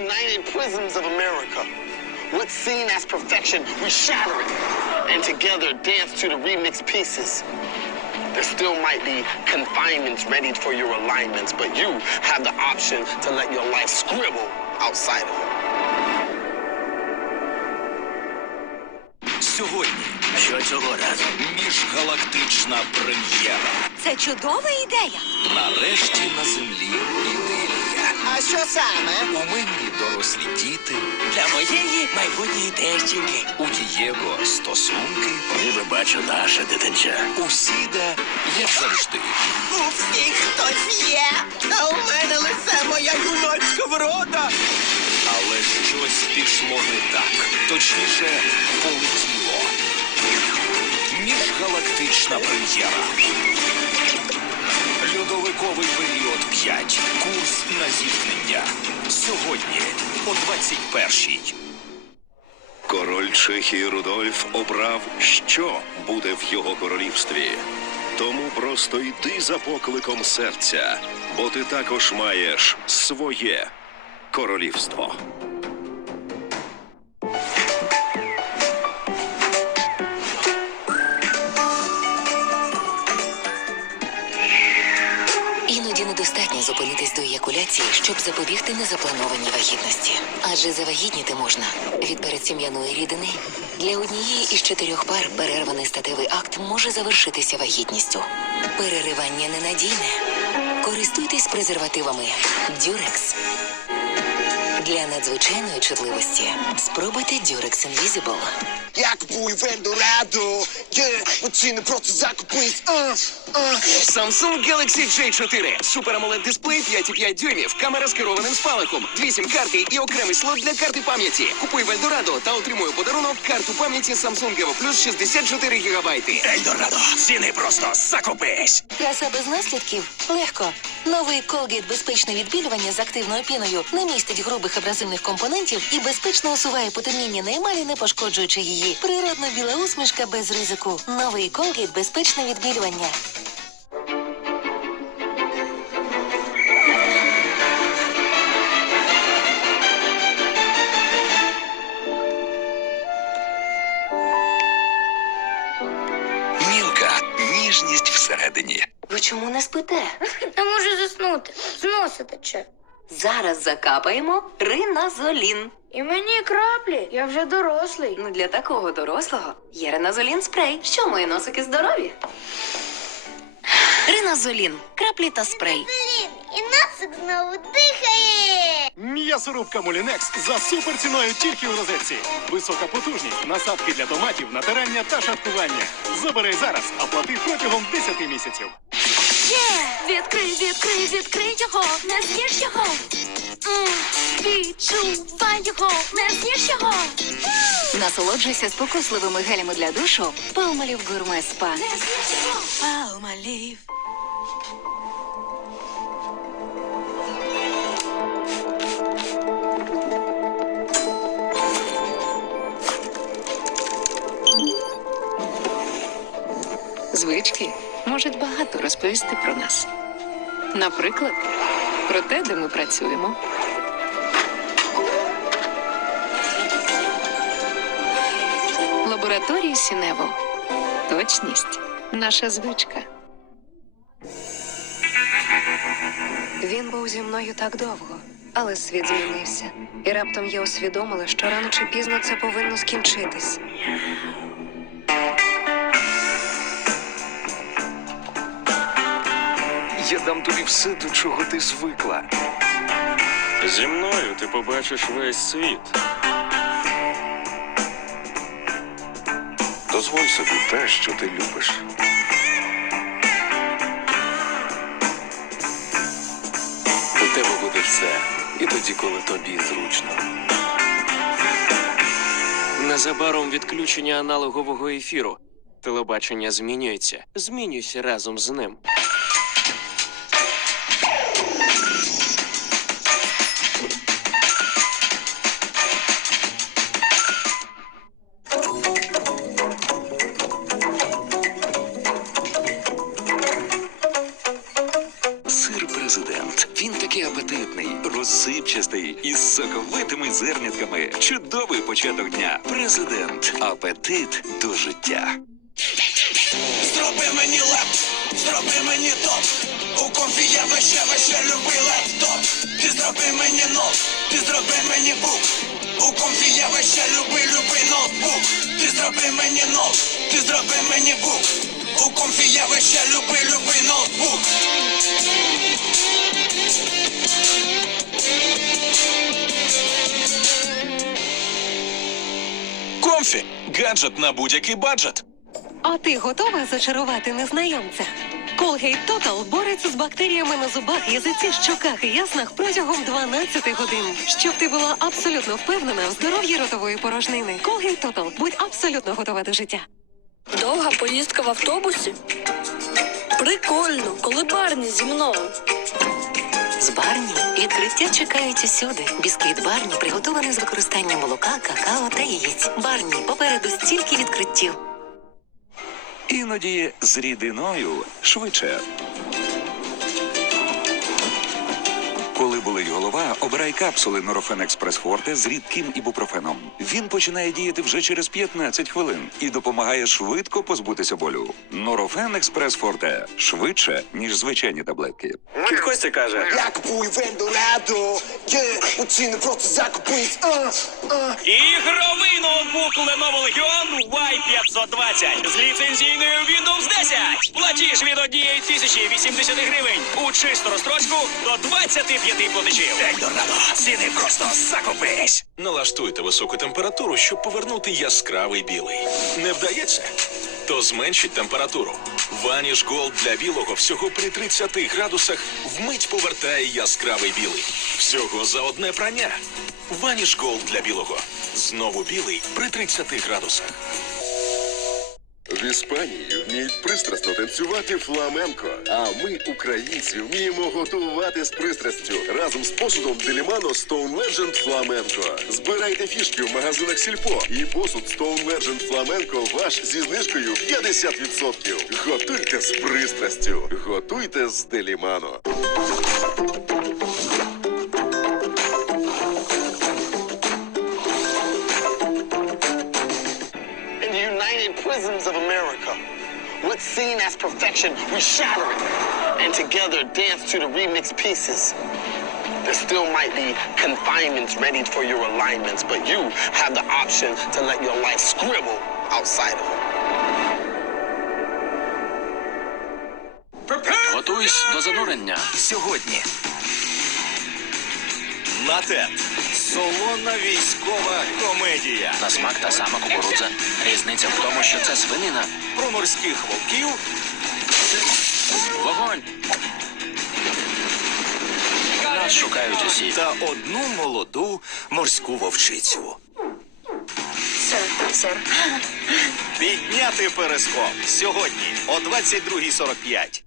united prisms of America. What's seen as perfection, we shatter it. And together dance to the remix pieces. There still might be confinements ready for your alignments, but you have the option to let your life scribble outside of it. Сьогодні, що цього разу, міжгалактична прем'єра. Це чудова ідея. Нарешті на землі ідилія. А що саме? У мені дорослі діти, Для моєї майбутньої тещеньки. у Дієго стосунки, Ніби бачу наше дитинча. усіде, як завжди. У всіх хтось є. А у мене лише моя юнацька врода. Але щось пішло не так. Точніше, полетіло. Міжгалактична прем'єра. Льодовиковий період 5. Курс на зіткнення. Сьогодні о 21-й. Король Чехії Рудольф обрав, що буде в його королівстві. Тому просто йди за покликом серця, бо ти також маєш своє королівство. Іноді недостатньо зупинитись до еякуляції, щоб запобігти незапланованій вагітності. Адже завагітніти можна від передсім'яної рідини. Для однієї із чотирьох пар перерваний статевий акт може завершитися вагітністю. Переривання ненадійне. Користуйтесь презервативами Durex. Для надзвичайної чутливості спробуйте Durex Invisible. Я купую Вендорадо, є, ціни просто закупись. Samsung Galaxy J4. Супер AMOLED дисплей 5,5 дюймів, камера з керованим спалахом, 8 карти і окремий слот для карти пам'яті. Купуй в Ельдорадо та отримуй у подарунок карту пам'яті Samsung Evo Plus 64 гігабайти. Ельдорадо. Ціни просто закупись. Краса без наслідків легко. Новий Colgate безпечне відбілювання з активною піною не містить грубих абразивних компонентів і безпечно усуває потемніння на емалі, не пошкоджуючи її. Природна біла усмішка без ризику. Новий Colgate безпечне відбілювання. Мілка ніжність всередині. Ви чому не спите? Не можу заснути. З носа тече. Зараз закапаємо риназолін. І мені краплі. Я вже дорослий. Ну для такого дорослого є риназолін спрей. Що мої носики здорові? Риназолін. Краплі та спрей. Блін, і носик знову дихає. М'ясорубка Мулінекс за суперціною тільки у розетці. Висока потужність, насадки для томатів, натирання та шаткування. Забери зараз, а плати протягом 10 місяців. Відкрий, відкрий, відкрий його, не з'їж його. М, Відчувай його, не з'їж його. Насолоджуйся спокусливими гелями для душу. Палмолів гурме спа. Не з'їж його. Палмолів. Звички можуть багато розповісти про нас. Наприклад, про те, де ми працюємо. Лабораторії Сінево. Точність наша звичка. Він був зі мною так довго, але світ змінився. І раптом я усвідомила, що рано чи пізно це повинно скінчитись. Я дам тобі все, до чого ти звикла. Зі мною ти побачиш весь світ. Дозволь собі те, що ти любиш. У тебе буде все. І тоді, коли тобі зручно. Незабаром відключення аналогового ефіру. Телебачення змінюється. Змінюйся разом з ним. Такий апетитний, розсипчастий. із соковитими зернятками. Чудовий початок дня. Президент. Апетит до життя. Зроби мені леп, зроби мені топ. У комфі я веще, веще люби лептоп. Ти зроби мені нот, ти зроби мені бук. У комфі я веще люби, люби ноутбук. Ти зроби мені нот, ти зроби мені бук. У комфі я веще люби, люби ноутбук. Гаджет на будь-який баджет. А ти готова зачарувати незнайомця? Colgate Total бореться з бактеріями на зубах, язиці, щоках і яснах протягом 12 годин. Щоб ти була абсолютно впевнена в здоров'ї ротової порожнини. Colgate Total. Будь абсолютно готова до життя. Довга поїздка в автобусі? Прикольно, коли Барні зі мною. З Барні відкриття чекають усюди. Бісквіт Барні приготований з використанням молока, какао та яєць. Барні попереду стільки відкриттів. Іноді з рідиною швидше. Болить голова, обирай капсули Норофен Експрес Форте з рідким ібупрофеном. Він починає діяти вже через 15 хвилин і допомагає швидко позбутися болю. Норофен Експрес Форте швидше, ніж звичайні таблетки. Кіт Костя каже. Я купую вендорадо, є, у ціни просто закупись, а. Ігровий ноутбук Lenovo Legion Y520 з ліцензійною Windows 10. Платіж від однієї тисячі 80 гривень у чисту розстрочку до 25 платежів. Ельдорадо, ціни просто закупись. Налаштуйте високу температуру, щоб повернути яскравий білий. Не вдається? То зменшіть температуру. Vanish Gold для білого всього при 30 градусах вмить повертає яскравий білий. Всього за одне прання. Vanish Gold для білого. Знову білий при 30 градусах. В Іспанії вміють пристрасно танцювати фламенко. А ми, українці, вміємо готувати з пристрастю разом з посудом Делімано Stone Legend Flamenco. Збирайте фішки в магазинах Сільпо. І посуд Stone Legend Flamenco ваш зі знижкою 50%. Готуйте з пристрастю. Готуйте з Делімано. In the United Prisons of America, what's seen as perfection, we shatter it. And together dance to the remix pieces. There still might be confinements ready for your alignments, but you have the option to let your life scribble outside of them. Готуйсь до занурення. Сьогодні. На ТЕТ. Солона військова комедія. На смак та сама кукурудза. Різниця в тому, що це свинина. Про морських вовків. Вогонь. Нас шукають усі. Та одну молоду морську вовчицю. Сер, сер. Підняти перископ. Сьогодні о 22.45.